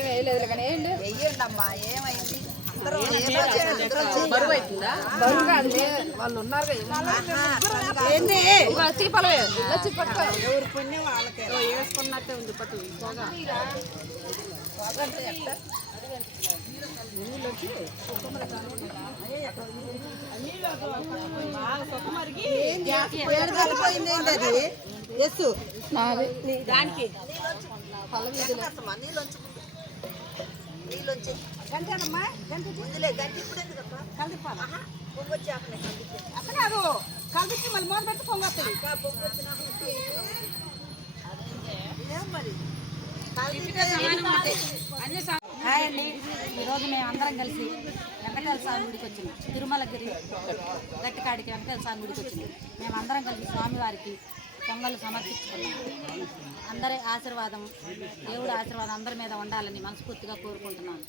వేయలేదు కానీ వేయండి అమ్మా. ఏమైంది బరువు కాదు వాళ్ళు ఉన్నారు ఎవరు పుణ్యం వాళ్ళకి వేసుకున్నట్టే ఉంది పట్టు దానికి నీళ్ళొచ్చి గంటేనమ్మా గంటలే గంట ఇప్పుడు ఎందుకప్ప కలిపాలా పొంగొచ్చి అక్కడ అది కలిపి మళ్ళీ మూత పెట్టి పొంగొస్తుంది మరి హాయ్ అండి. ఈరోజు మేము అందరం కలిసి వెంకటాల స్వామి గుడికి వచ్చినాం. తిరుమలగిరి గట్టికాడికి వెంకటాల స్వామి గుడికి వచ్చినాం. మేము అందరం కలిసి స్వామివారికి పొంగలు సమర్పించుకున్నాం. అందరి ఆశీర్వాదం, దేవుడి ఆశీర్వాదం అందరి మీద ఉండాలని మనస్ఫూర్తిగా కోరుకుంటున్నాను.